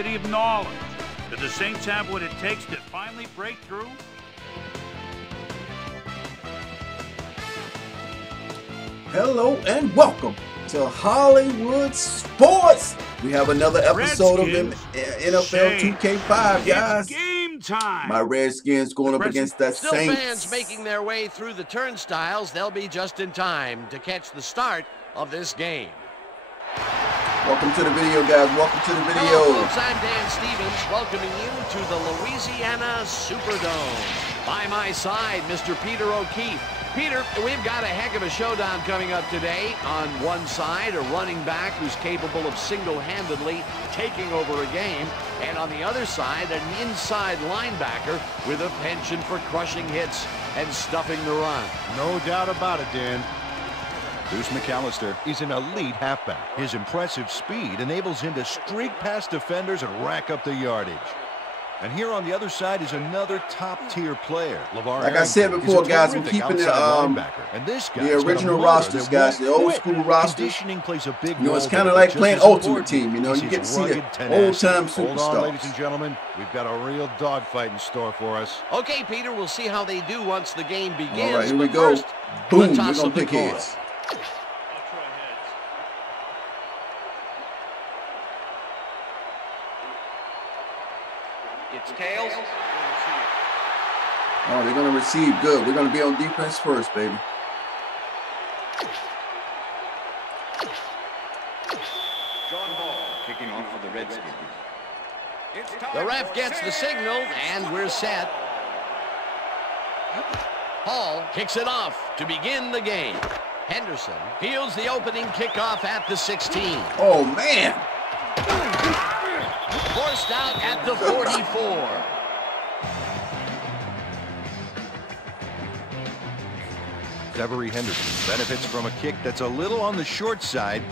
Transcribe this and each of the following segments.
University of Knowledge. Do the Saints have what it takes to finally break through? Hello and welcome to Hollywood Sports. We have another episode Redskins, of NFL 2K5, guys. It's game time. My Redskins going up against the Still Saints. fans making their way through the turnstiles. They'll be just in time to catch the start of this game. Welcome to the video, guys. Welcome to the video. Hello, folks. I'm Dan Stevens, welcoming you to the Louisiana Superdome. By my side, Mr. Peter O'Keefe. Peter, we've got a heck of a showdown coming up today. On one side, a running back who's capable of single-handedly taking over a game. And on the other side, an inside linebacker with a penchant for crushing hits and stuffing the run. No doubt about it, Dan. Deuce McAllister is an elite halfback. His impressive speed enables him to streak past defenders and rack up the yardage. And here on the other side is another top-tier player. Like I said before, guys, we're keeping the original rosters, guys, the old school roster. Plays a big it's kind of like playing Ultimate Team. You get to see the old-time superstars. Hold on, ladies and gentlemen. We've got a real dogfight in store for us. Okay, Peter, we'll see how they do once the game begins. All right, here we go. Boom, we're going to pick heads. It's tails. Oh, they're going to receive good. We're going to be on defense first, baby. John Ball kicking off for the Redskins. The ref gets the signal, and we're set. Hall kicks it off to begin the game. Henderson fields the opening kickoff at the 16. Oh, man. Forced out at the 44. Severy Henderson benefits from a kick that's a little on the short side.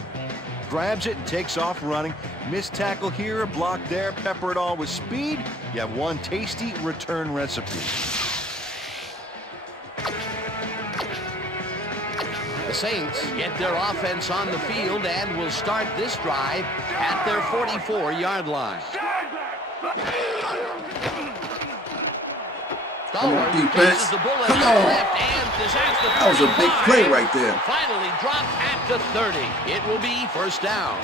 Grabs it and takes off running. Missed tackle here, a block there, pepper it all with speed. You have one tasty return recipe. The Saints get their offense on the field and will start this drive at their 44-yard line. Come on, defense. Come on. That was a big play right there. Finally dropped at the 30. It will be first down.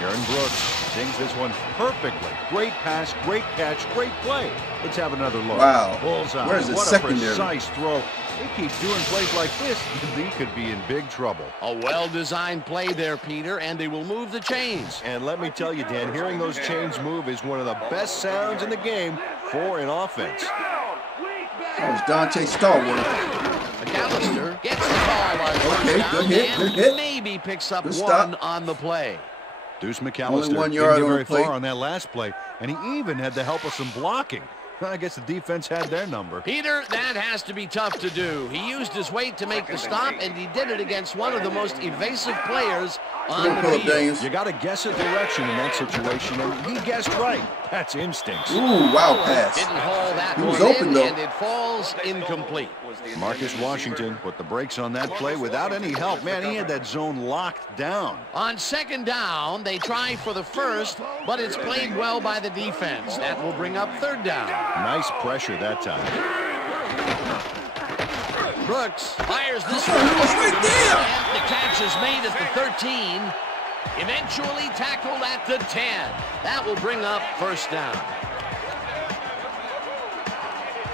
Aaron Brooks sings this one perfectly. Great pass, great catch, great play. Let's have another look. Wow. Bullseye. Where's the what secondary? A precise throw. They keep doing plays like this, they could be in big trouble. A well-designed play there, Peter, and they will move the chains. And let me tell you, Dan, hearing those chains move is one of the best sounds in the game for an offense. That was Dante Stallworth. McAllister gets the call on first down, good hit, good hit. Maybe picks up Good one stop. on the play. Deuce McAllister Only 1 didn't yard get on very the play. far on that last play, and he even had the help of some blocking. I guess the defense had their number. Peter, that has to be tough to do. He used his weight to make the stop, and he did it against one of the most evasive players on the field. You got to guess a direction in that situation, and he guessed right. That's instincts. Ooh, wow pass. Didn't haul that He was one open, in, though. and it falls incomplete. Marcus Washington put the brakes on that play without any help. Man, he had that zone locked down. On second down, they try for the first, but it's played well by the defense. That will bring up third down. Nice pressure that time. Brooks fires this one. right there. And the catch is made at the 13. Eventually tackled at the 10. That will bring up first down.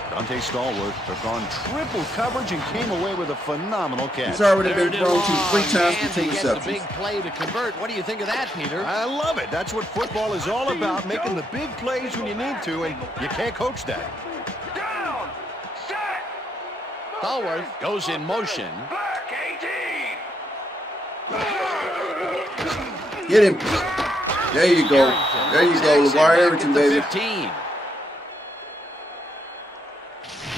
Dante Stallworth took on triple coverage and came away with a phenomenal catch. He's already been Third and thrown to long, 3 times and for 2 they get the receptions. big play to convert. What do you think of that, Peter? I love it. That's what football is all about, making the big plays when you need to, and you can't coach that. Stallworth goes in motion. Get him. There you go. There you go, LeVar Arrington, baby. 15.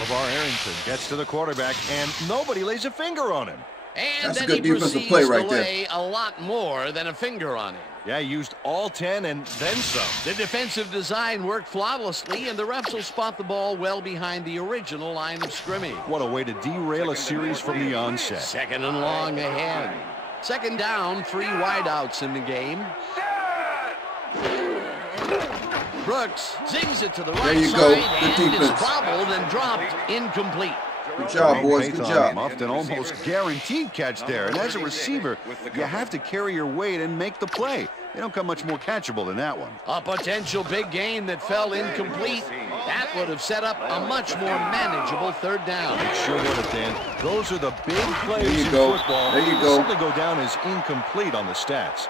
LeVar Arrington gets to the quarterback, and nobody lays a finger on him. And That's a then good he defensive proceeds play right to there. lay a lot more than a finger on him. Yeah, used all 10 and then some. The defensive design worked flawlessly, and the refs will spot the ball well behind the original line of scrimmage. What a way to derail a series from the onset. 2nd and long ahead. 2nd down, 3 wideouts in the game. Brooks zings it to the right side, and is bobbled and dropped incomplete. Good job, boys. Good job. Muffed an almost guaranteed catch there. And as a receiver, you have to carry your weight and make the play. They don't come much more catchable than that one. A potential big gain that fell incomplete. That would have set up a much more manageable 3rd down. It sure would have, Dan. Those are the big plays in football. There you go. Simply go down as incomplete on the stats.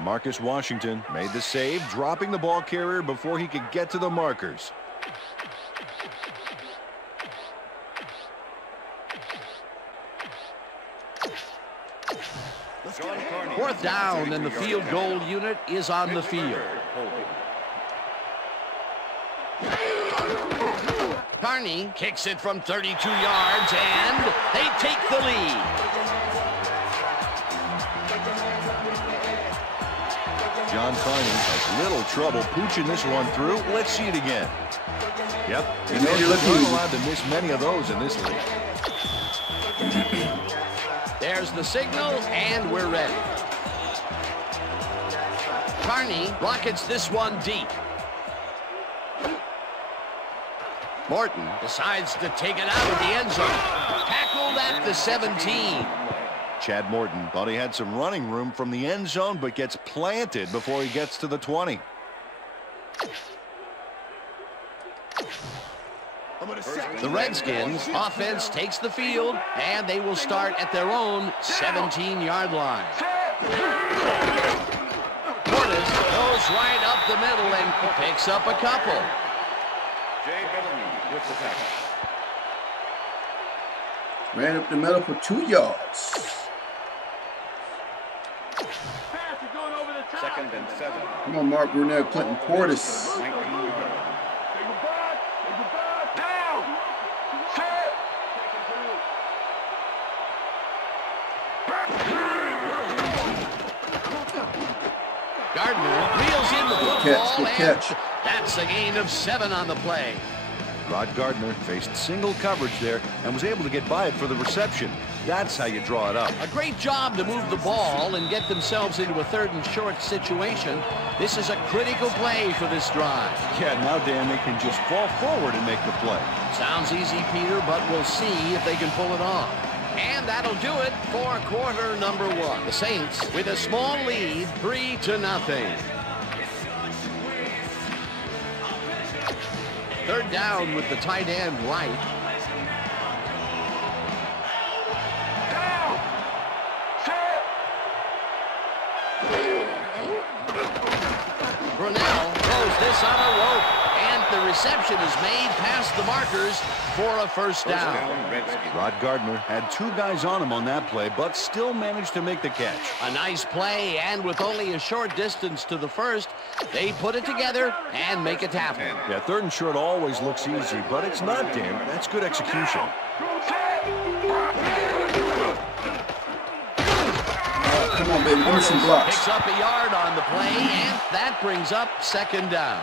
Marcus Washington made the save, dropping the ball carrier before he could get to the markers. Fourth down, and the field goal unit is on the field. Carney kicks it from 32 yards, and they take the lead. John Carney has little trouble pooching this one through. Let's see it again. Yep, he's not allowed to miss many of those in this league. There's the signal, and we're ready. Carney rockets this one deep. Morton decides to take it out of the end zone. Tackled at the 17. Chad Morton thought he had some running room from the end zone, but gets planted before he gets to the 20. The Redskins offense takes the field, and they will start at their own 17-yard line. Portis goes right up the middle and picks up a couple. Jay Bellamy with the tackle. Ran up the middle for 2 yards. 2nd and 7. Come on, Mark Brunell, Clinton Portis. 19 yards. Gardner reels in the football, Good catch. and that's a gain of 7 on the play. Rod Gardner faced single coverage there and was able to get by it for the reception. That's how you draw it up. A great job to move the ball and get themselves into a 3rd and short situation. This is a critical play for this drive. Yeah, now, Dan, they can just fall forward and make the play. Sounds easy, Peter, but we'll see if they can pull it off. And that'll do it for quarter number 1. The Saints with a small lead, 3-0. 3rd down with the tight end right. Brunell throws this on a rope, and the reception is made past the markers for a 1st down. Rod Gardner had 2 guys on him on that play, but still managed to make the catch. A nice play, and with only a short distance to the 1st, they put it together and make it happen. Yeah, 3rd and short always looks easy, but it's not, Dan. That's good execution. Come on, baby. Give me some blocks. Picks up a yard on the play, and that brings up 2nd down.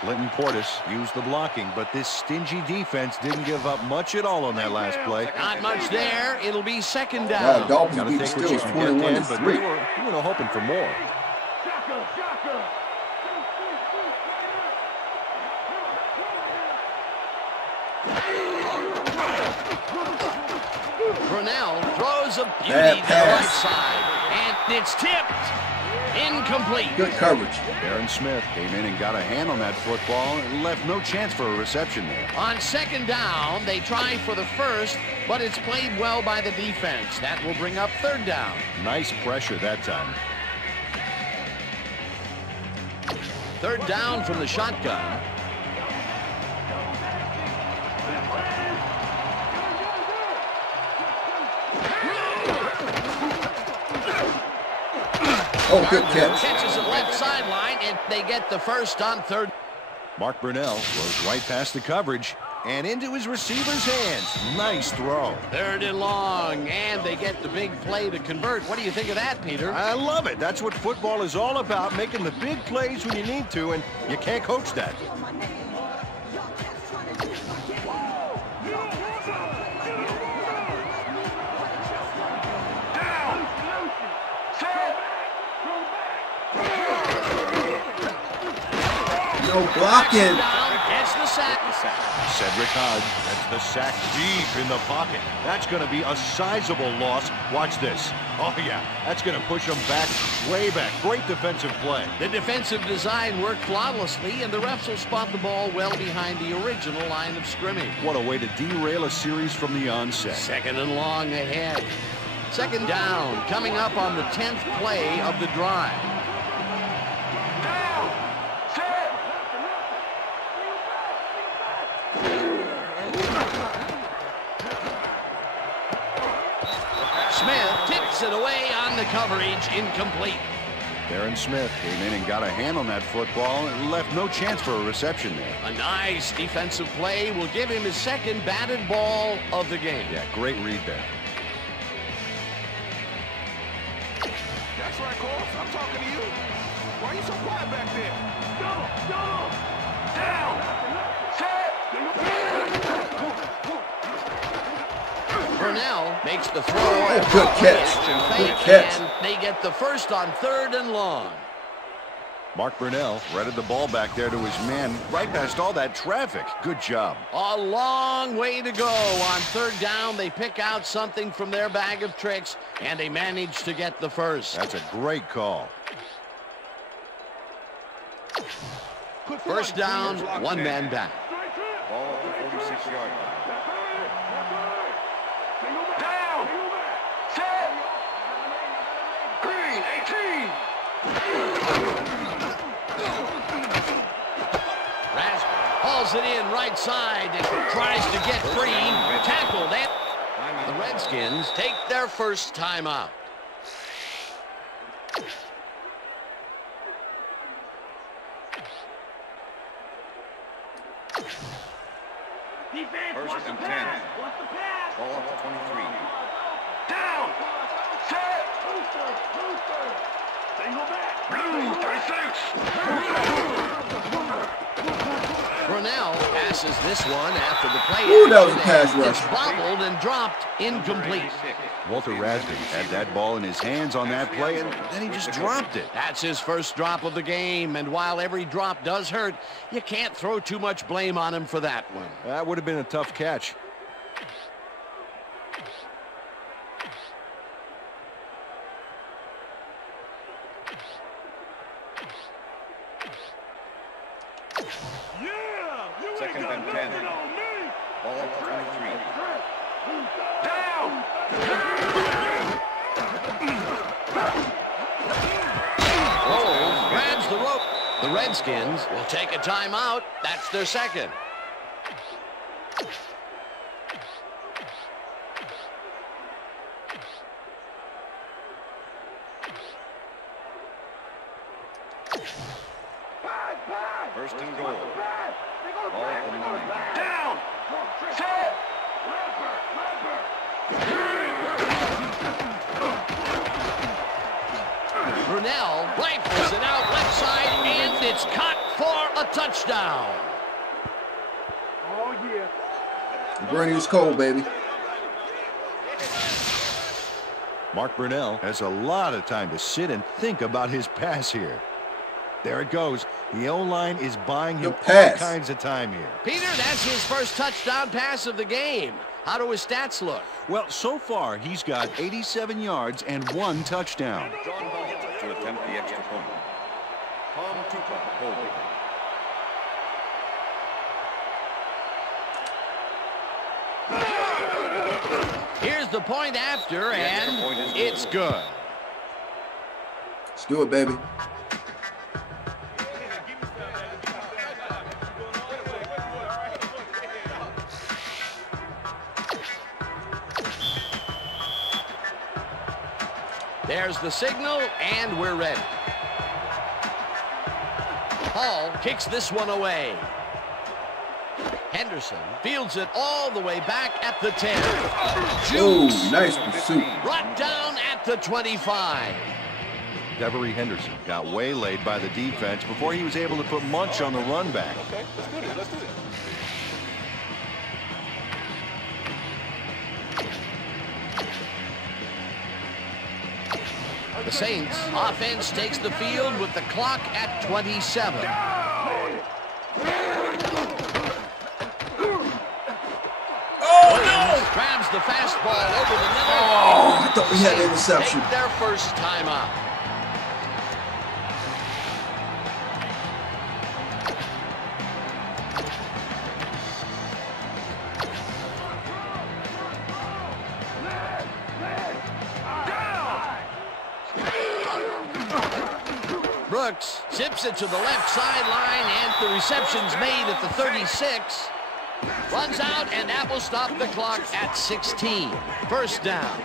Clinton Portis used the blocking, but this stingy defense didn't give up much at all on that last play. Not much there. It'll be 2nd down. Wow, Dolphins Gotta beat the take what you Steelers can get, Dan, 21-3. but they were hoping for more. Brunell throws a beauty to the right side, and it's tipped. Incomplete. Good coverage. Aaron Smith came in and got a hand on that football and left no chance for a reception there. On 2nd down, they try for the 1st, but it's played well by the defense. That will bring up 3rd down. Nice pressure that time. 3rd down from the shotgun. Oh, good catch. Catches it left sideline, and they get the 1st on 3rd. Mark Brunell goes right past the coverage. And into his receiver's hands. Nice throw. 3rd and long, and they get the big play to convert. What do you think of that, Peter? I love it. That's what football is all about, making the big plays when you need to, and you can't coach that. No blocking. Gets the sack. Cedric Hodge gets the sack deep in the pocket. That's going to be a sizable loss. Watch this. Oh, yeah. That's going to push him back, way back. Great defensive play. The defensive design worked flawlessly, and the refs will spot the ball well behind the original line of scrimmage. What a way to derail a series from the onset. 2nd and long ahead. 2nd down, coming up on the 10th play of the drive. Smith tips it away on the coverage, incomplete. Darren Smith came in and got a hand on that football and left no chance for a reception there. A nice defensive play will give him his 2nd batted ball of the game. Yeah, great read there. That's right, Cole. I'm talking to you. Why are you so quiet back there? Go! Down! Burnell makes the throw. Oh, good catch. Good catch. And they get the first on 3rd and long. Mark Burnell threaded the ball back there to his man right past all that traffic. Good job. A long way to go. On 3rd down, they pick out something from their bag of tricks, and they manage to get the first. That's a great call. 1st down, 1 man back. Ball at the 46-yard line. Down! Set! Green, 18! Raspberry hauls it in right side and tries to get free. Tackled. And the Redskins take their first timeout. First and 10. Ball at the 23. Down! Set! Blue, 36! Brunell passes this one after the play. Ooh, that was a pass rush. It's bobbled and dropped, incomplete. Walter Raspberry had that ball in his hands on that play, and then he just dropped it. That's his first drop of the game, and while every drop does hurt, you can't throw too much blame on him for that one. That would have been a tough catch. Second and 10. Ball at the 23. Down! Oh, grabs the rope. The Redskins will take a timeout. That's their second. First and goal. Ball at the 9. Down! Set! Brunell rifles it out left side, and it's caught for a touchdown. Oh, yeah. Bernie was cold, baby. Mark Brunell has a lot of time to sit and think about his pass here. There it goes. The O-line is buying him all kinds of time here. Peter, that's his first touchdown pass of the game. How do his stats look? Well, so far, he's got 87 yards and 1 touchdown. John Ball to attempt the extra point. Tom Tupa holding. Here's the point after, and it's good. Let's do it, baby. There's the signal, and we're ready. Hall kicks this one away. Henderson fields it all the way back at the 10. Oh, nice pursuit. Brought down at the 25. Devery Henderson got waylaid by the defense before he was able to put Munch on the run back. Okay, let's do this. Let's do this. The Saints offense takes the field with the clock at 27. Oh, no! Grabs the fastball over the middle. Oh, I thought we had an interception. Take their first time out. Brooks zips it to the left sideline, and the reception's made at the 36. Runs out, and that will stop the clock at 16. First down.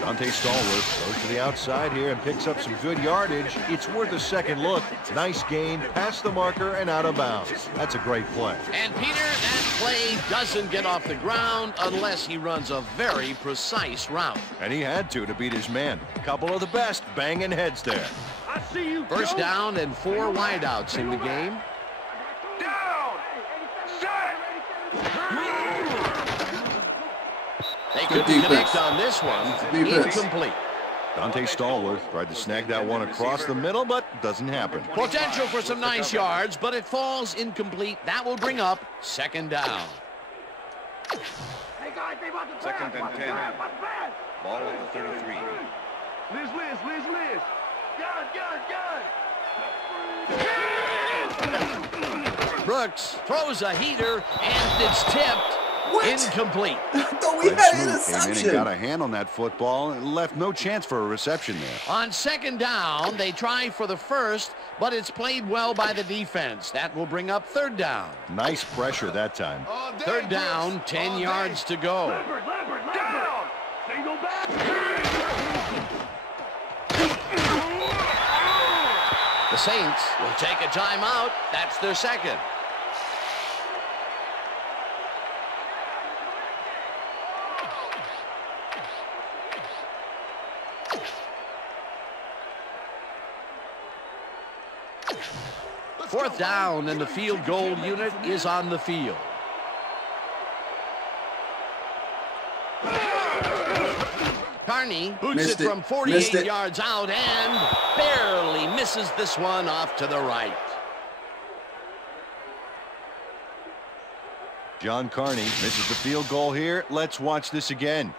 Dante Stallworth goes to the outside here and picks up some good yardage. It's worth a second look. Nice gain, past the marker and out of bounds. That's a great play. And Peter, that play doesn't get off the ground unless he runs a very precise route. And he had to beat his man. A couple of the best banging heads there. I see you. First down and 4 wideouts in the game. Down. Set. They Good couldn't defense. connect on this one. Defense. Incomplete. Dante Stallworth tried to snag that one across the middle, but doesn't happen. Potential for some nice yards, but it falls incomplete. That will bring up second down. Second and 10. Ball at the 33. Liz. Gun. Brooks throws a heater, and it's tipped. What? Incomplete. I thought we Fred had an Smoot came in and interception. got a hand on that football and left no chance for a reception there. On second down, they try for the first, but it's played well by the defense. That will bring up third down. Nice pressure that time. Third down, 10 yards to go. Down. They go back. The Saints will take a timeout. That's their second. Fourth down, and the field goal unit is on the field. Carney boots Missed it it. from 48 Missed it. yards out and barely misses this one off to the right. John Carney misses the field goal here. Let's watch this again.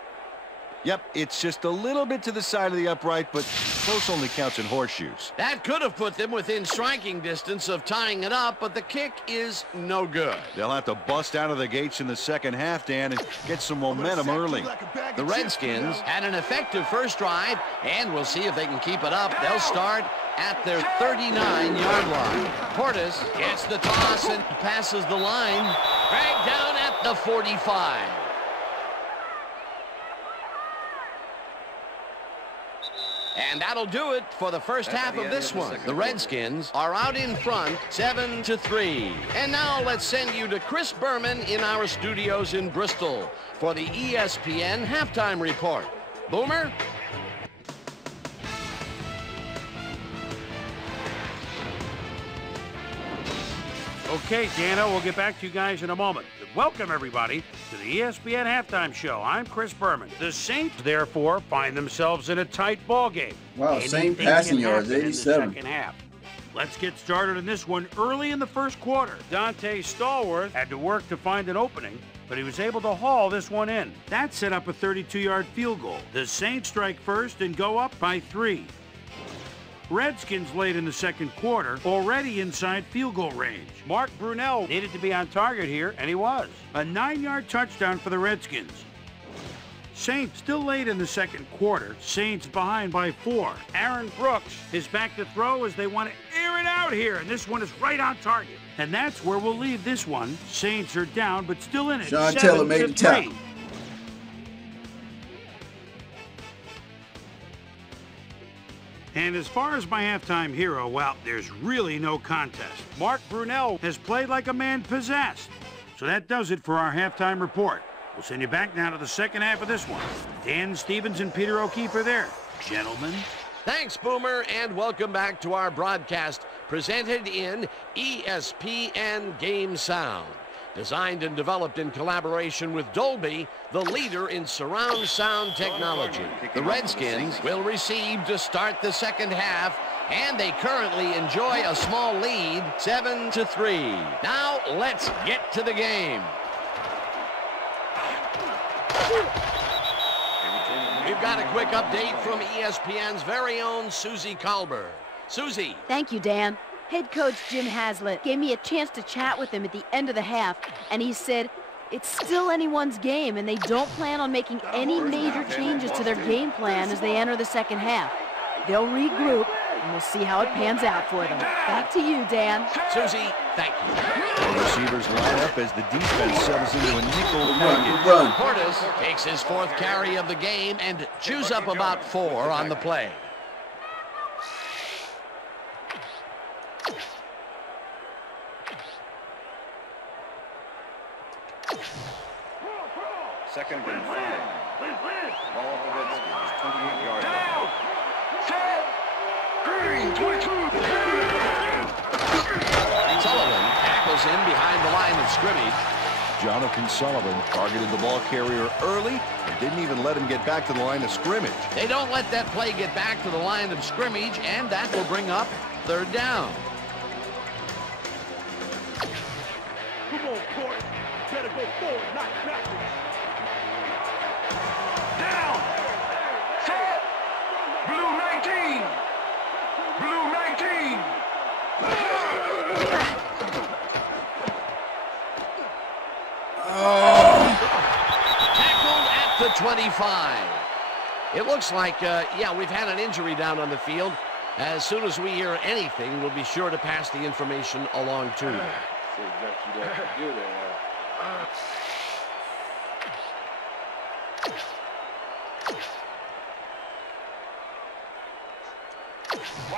Yep, it's just a little bit to the side of the upright, but close only counts in horseshoes. That could have put them within striking distance of tying it up, but the kick is no good. They'll have to bust out of the gates in the second half, Dan, and get some momentum early. The Redskins had an effective first drive, and we'll see if they can keep it up. They'll start at their 39-yard line. Portis gets the toss and passes the line. Dragged down at the 45. And that'll do it for the first half of this one. The Redskins are out in front, 7-3. And now let's send you to Chris Berman in our studios in Bristol for the ESPN halftime report. Boomer? Okay, Dana, we'll get back to you guys in a moment. Welcome, everybody, to the ESPN Halftime Show. I'm Chris Berman. The Saints, therefore, find themselves in a tight ball game. Wow, same passing yards, 87. In the second half. Let's get started in this one early in the first quarter. Dante Stallworth had to work to find an opening, but he was able to haul this one in. That set up a 32-yard field goal. The Saints strike first and go up by 3. Redskins late in the second quarter, already inside field goal range. Mark Brunell needed to be on target here, and he was. A 9-yard touchdown for the Redskins. Saints still late in the second quarter. Saints behind by 4. Aaron Brooks is back to throw as they want to air it out here, and this one is right on target. And that's where we'll leave this one. Saints are down, but still in it. Sean Taylor made the 7-3. tackle. And as far as my halftime hero, well, there's really no contest. Mark Brunell has played like a man possessed. So that does it for our halftime report. We'll send you back now to the second half of this one. Dan Stevens and Peter O'Keefe are there. Gentlemen. Thanks, Boomer, and welcome back to our broadcast presented in ESPN Game Sound. Designed and developed in collaboration with Dolby, the leader in surround sound technology. The Redskins will receive to start the second half, and they currently enjoy a small lead, 7-3. Now, let's get to the game. We've got a quick update from ESPN's very own Susie Colbert. Susie. Thank you, Dan. Head coach Jim Haslett gave me a chance to chat with him at the end of the half, and he said it's still anyone's game, and they don't plan on making any major changes to their game plan as they enter the second half. They'll regroup, and we'll see how it pans out for them. Back to you, Dan. Susie, thank you. The receivers line up as the defense settles into a nickel package. Portis takes his fourth carry of the game and chews up about 4 on the play. Second and 5. Ball for the Redskins, 28 yards. Down. Set. Green, 22. Sullivan tackles him behind the line of scrimmage. Jonathan Sullivan targeted the ball carrier early and didn't even let him get back to the line of scrimmage. They don't let that play get back to the line of scrimmage, and that will bring up third down. Come on, Court. Better go forward, not backwards. Down. Set. Blue 19. Blue 19. Tackled at the 25. It looks like, yeah, we've had an injury down on the field. As soon as we hear anything, we'll be sure to pass the information along to you.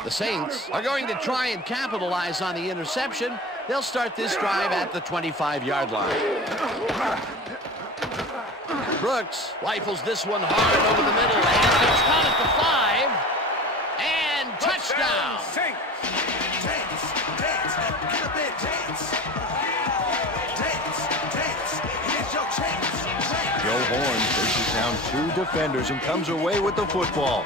The Saints are going to try and capitalize on the interception. They'll start this drive at the 25-yard line. Brooks rifles this one hard over the middle, and it's caught at the 5, and touchdown. Joe Horn faces down 2 defenders and comes away with the football.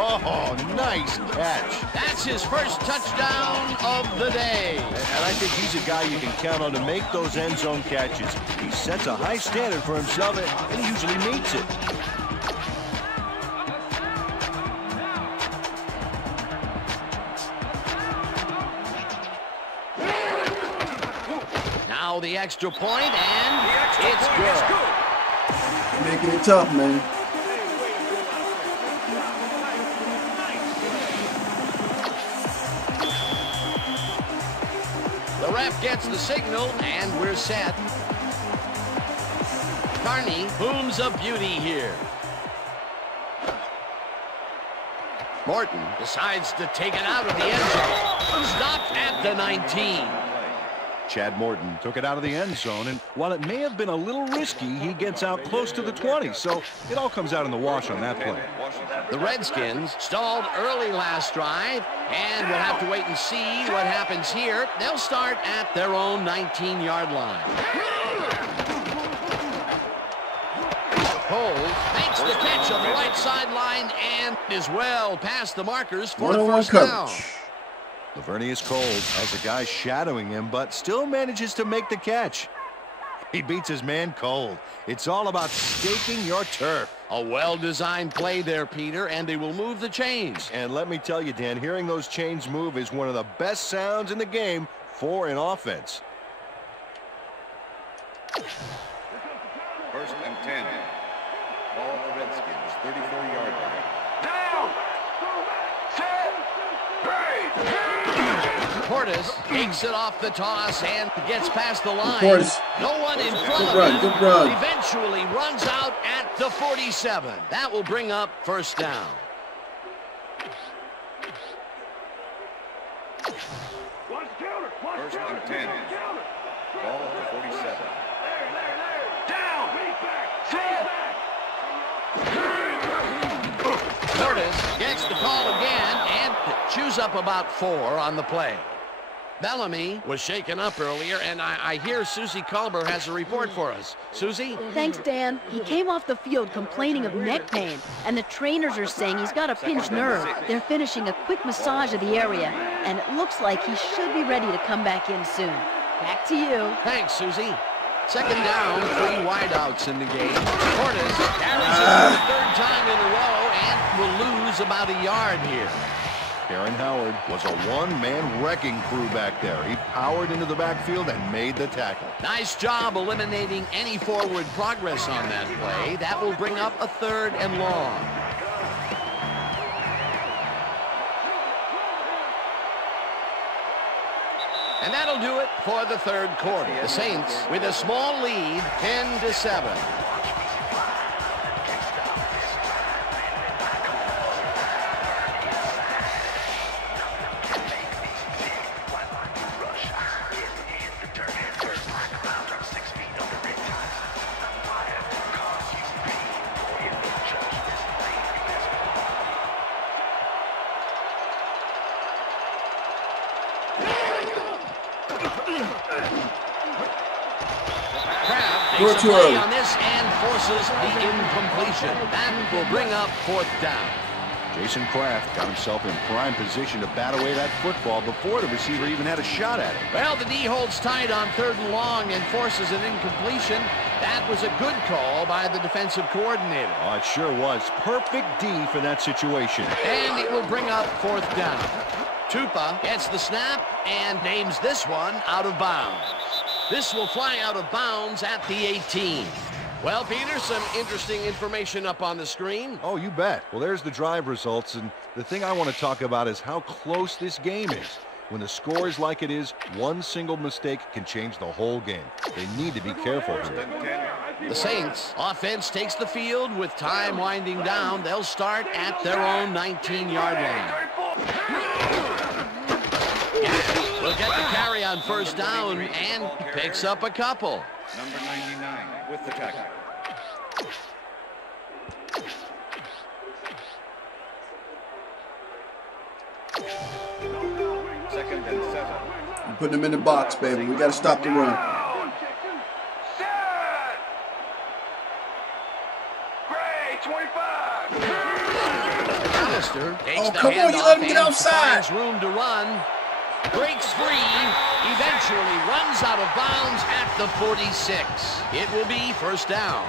Oh, nice catch. That's his first touchdown of the day. And I think he's a guy you can count on to make those end zone catches. He sets a high standard for himself, and he usually meets it. Now the extra point, and it's good. Making it tough, man. The ref gets the signal, and we're set. Carney booms a beauty here. Morton decides to take it out of the end zone. Stopped at the 19. Chad Morton took it out of the end zone, and while it may have been a little risky, he gets out close to the 20, so it all comes out in the wash on that play. The Redskins stalled early last drive, and we'll have to wait and see what happens here. They'll start at their own 19-yard line. Cole makes the catch on the right sideline and is well past the markers for the first down. Lavernius Coles has a guy shadowing him, but still manages to make the catch. He beats his man cold. It's all about staking your turf. A well-designed play there, Peter, and they will move the chains. And let me tell you, Dan, hearing those chains move is one of the best sounds in the game for an offense. First and 10. Ball for Redskins, 34-yard line. Down. Set. Portis takes it off the toss and gets past the line. Portis. No one in front Good of run, him. good run. Eventually runs out at the 47. That will bring up first down. First and 10. Ball at the 47. Down. Curtis gets the call again and chews up about 4 on the play. Bellamy was shaken up earlier, and I hear Susie Culber has a report for us. Susie? Thanks, Dan. He came off the field complaining of neck pain, and the trainers are saying he's got a pinched nerve. They're finishing a quick massage of the area, and it looks like he should be ready to come back in soon. Back to you. Thanks, Susie. Second down, 3 wideouts in the game. Cordes carries it for the 3rd time in a row and will lose about a yard here. Aaron Howard was a one-man wrecking crew back there. He powered into the backfield and made the tackle. Nice job eliminating any forward progress on that play. That will bring up a 3rd and long. And that'll do it for the 3rd quarter. The Saints with a small lead, 10-7. Takes a play on this and forces the incompletion. That will bring up 4th down. Jason Kraft got himself in prime position to bat away that football before the receiver even had a shot at it. Well, the D holds tight on 3rd and long and forces an incompletion. That was a good call by the defensive coordinator. Oh, it sure was. Perfect D for that situation. And it will bring up 4th down. Tupa gets the snap and names this one out of bounds. This will fly out of bounds at the 18. Well, Peter, some interesting information up on the screen. Oh, you bet. Well, there's the drive results, and the thing I want to talk about is how close this game is. When the score is like it is, one single mistake can change the whole game. They need to be careful here. The Saints offense takes the field with time winding down. They'll start at their own 19-yard line. Will get the carry on 1st down and picks up a couple. Number 99 with the tackle. Second and 7. We're putting them in the box, baby. We got to stop the run. Great, 25. McAllister takes the come on, you let him get outside. Finds room to run. Breaks free, eventually runs out of bounds at the 46. It will be 1st down.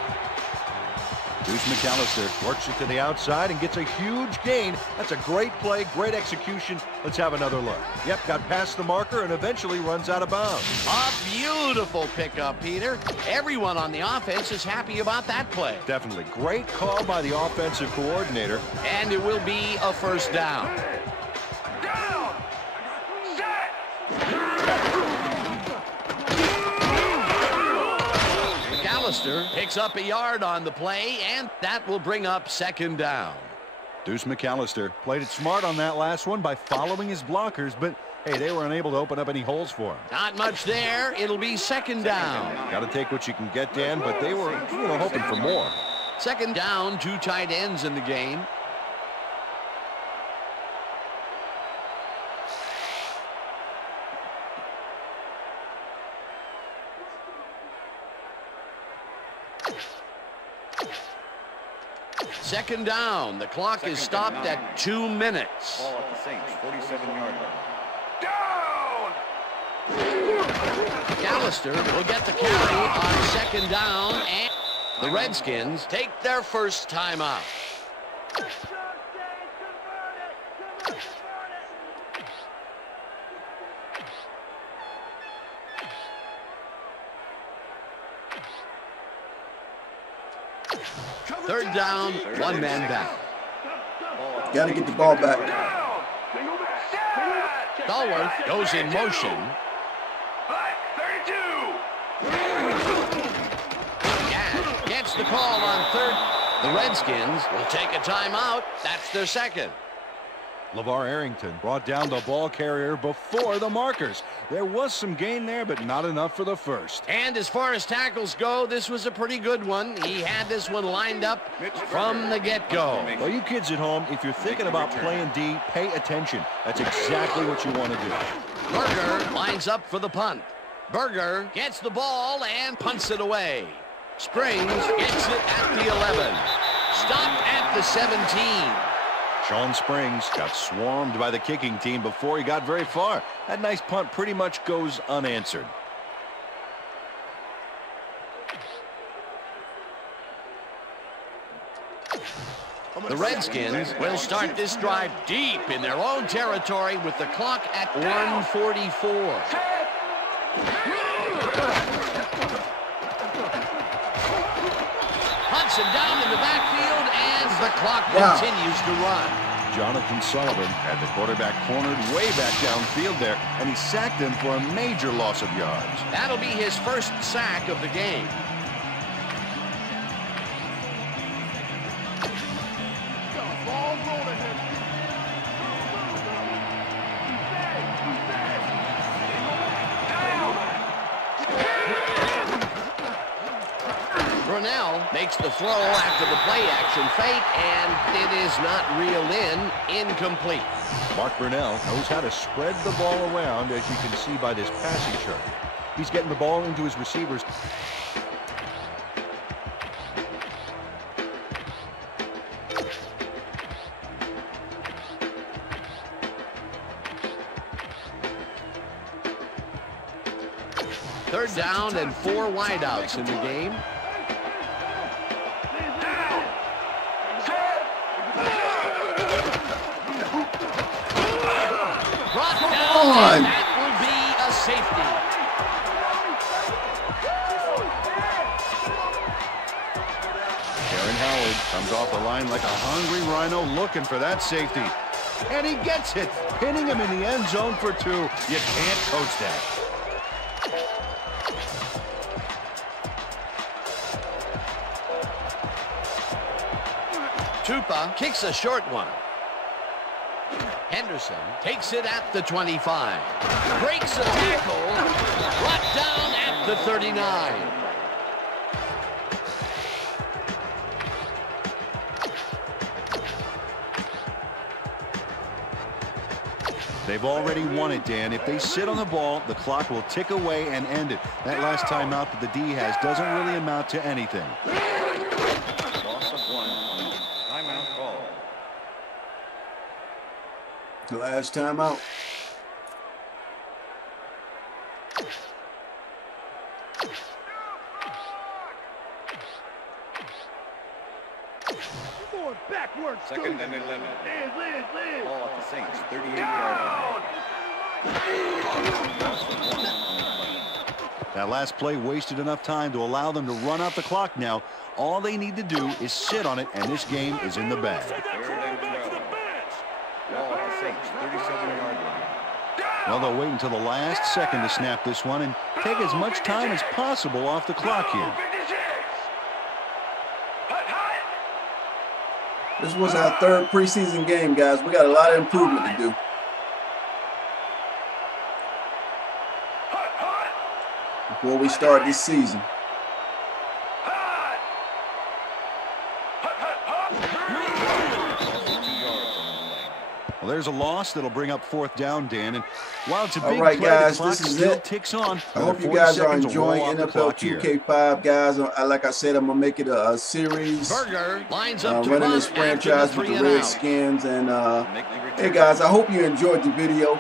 Deuce McAllister works it to the outside and gets a huge gain. That's a great play, great execution. Let's have another look. Yep, got past the marker and eventually runs out of bounds. A beautiful pickup, Peter. Everyone on the offense is happy about that play. Definitely. Great call by the offensive coordinator. And it will be a 1st down. McAllister picks up a yard on the play, and that will bring up 2nd down. Deuce McAllister played it smart on that last one by following his blockers, but hey, they were unable to open up any holes for him. Not much there. It'll be 2nd down. Got to take what you can get, Dan, but they were hoping for more. 2nd down, 2 tight ends in the game. Second down. The clock is stopped at 2 minutes. Ball at the Saints, 47-yard line. Down! McAllister will get the carry on 2nd down, and the Redskins take their 1st timeout. Third down, 1 man down. Got to get the ball back. Stallworth goes in motion. 32. Gets the call on 3rd. The Redskins will take a timeout. That's their 2nd. LeVar Arrington brought down the ball carrier before the markers. There was some gain there, but not enough for the first. And as far as tackles go, this was a pretty good one. He had this one lined up from the get-go. Well, you kids at home, if you're thinking about playing D, pay attention. That's exactly what you want to do. Berger lines up for the punt. Berger gets the ball and punts it away. Springs gets it at the 11. Stopped at the 17. Sean Springs got swarmed by the kicking team before he got very far. That nice punt pretty much goes unanswered. The Redskins will start this drive deep in their own territory with the clock at 1:44. Hunts him down in the backfield, and the clock continues to run. Jonathan Sullivan had the quarterback cornered way back downfield there, and he sacked him for a major loss of yards. That'll be his first sack of the game. Brunell makes the throw after the play-action fake, and it is not reeled in. Incomplete. Mark Brunell knows how to spread the ball around, as you can see by this passing chart. He's getting the ball into his receivers. Third down and 4 wideouts in the game. Brought down, and that will be a safety. Aaron Howard comes off the line like a hungry rhino looking for that safety. And he gets it, pinning him in the end zone for 2. You can't coach that. Tupa kicks a short one. Henderson takes it at the 25. Breaks a tackle. Brought down at the 39. They've already won it, Dan. If they sit on the ball, the clock will tick away and end it. That last timeout that the D has doesn't really amount to anything. Loss of 1. Timeout call. The last time out. Second and 11. Ball at the Saints, 38-yard line. That last play wasted enough time to allow them to run out the clock now. All they need to do is sit on it, and this game is in the bag. Third and 12. Ball at the Saints, 37-yard line. Well, they'll wait until the last second to snap this one and take as much time as possible off the clock here. This was our 3rd preseason game, guys. We got a lot of improvement to do. Before we start this season. Well, there's a loss that'll bring up 4th down, Dan. And while it's a big All right, play, guys, the clock this is still it. ticks on. I hope you guys are enjoying NFL 2K5, guys. Like I said, I'm gonna make it a series. Berger lines up to running run this franchise with the 3 and out. Redskins. And hey, guys, I hope you enjoyed the video.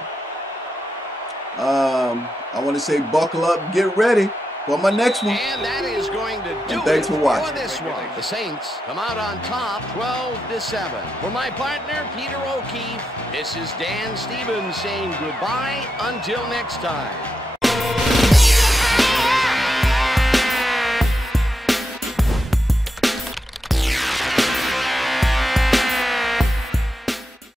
I want to say buckle up, get ready for my next one. And that is going to do thanks it for watching. for this one. The Saints come out on top 12-7. For my partner, Peter O'Keefe, this is Dan Stevens saying goodbye until next time.